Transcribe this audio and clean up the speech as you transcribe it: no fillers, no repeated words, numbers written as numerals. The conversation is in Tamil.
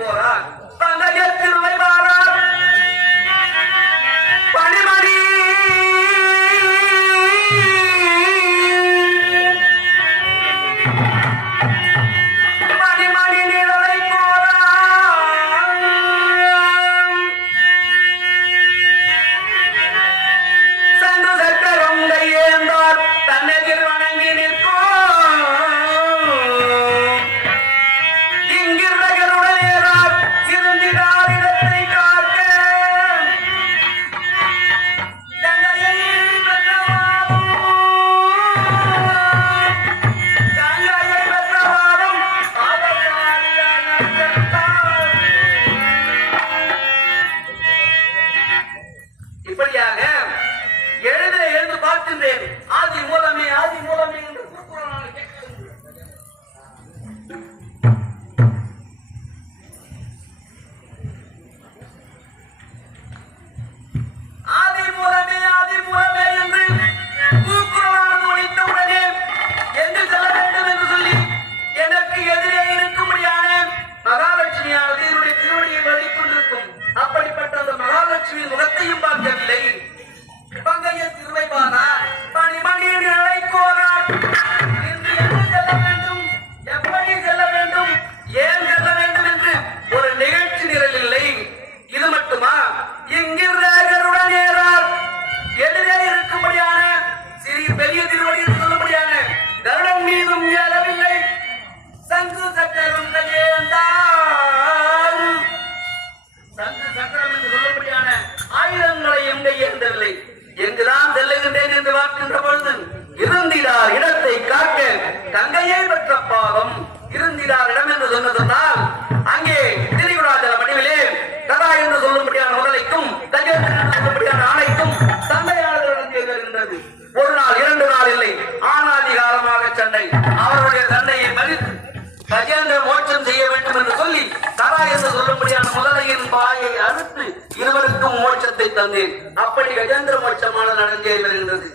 போறார் தந்தைய திருவை வாரார் பணிமணி ஆதி மூலமே என்று கூக்குரலானது ஒலித்தவுடனே எங்கு செல்ல வேண்டும் என்று சொல்லி எனக்கு எதிரே இருக்கும்படியான மகாலட்சுமியானது என்னுடைய திருவடியை வழிக் கொண்டிருக்கும். அப்படிப்பட்ட அந்த மகாலட்சுமியின் முகத்தையும் பார்க்கவில்லை. பங்கைய திருவைவானார் பணிமணியின் அழைக்கோரார் இன்று எங்கு செல்ல வேண்டும், எப்படி செல்ல வேண்டும், ஏன் செல்ல வேண்டும் என்று ஒரு நிகழ்ச்சி நிரல் இல்லை. இது மட்டுமா, இங்கிருடன் ஏறார் எதிரே இருக்கும்படியான சிறிய பெரிய திருவடி என்று சொல்லும்படியான கருடன் மீதும் ஏறவில்லை. சங்கு சக்கரம் கையேந்தார் சங்கு சக்கரம் என்று சொல்லும்படியான ஆயுதங்களையும் கையேந்தவில்லை. எங்குதான் செல்லுகின்றேன் என்று பார்க்கின்ற பொழுது இருந்திடார் இடத்தை காக்க கங்கையை பெற்ற பாவம். இருந்திடார் இடம் என்று சொன்னதால் அங்கே திரிகுடாஜல மடிவிலே கதா என்று சொல்லும்படியான உடலைக்கும் கஜேந்திரன் என்று சொல்லும்படியான ஆணைக்கும் சண்டையாளர்களிடம் கேட்கின்றது. ஒரு நாள் 2 நாள் இல்லை, ஆனாதி காலமாக சண்டை. அவருடைய சண்டையை மதித்து கஜேந்திர மோட்சம் செய்ய வேண்டும் என்று சொல்லி கதா என்று சொல்லும்படியான முதலையின் பாயை அறுத்து இருவருக்கும் மோட்சத்தை தந்தேன். அப்படி கஜேந்திர மோட்சமான நடந்தே வருகின்றது.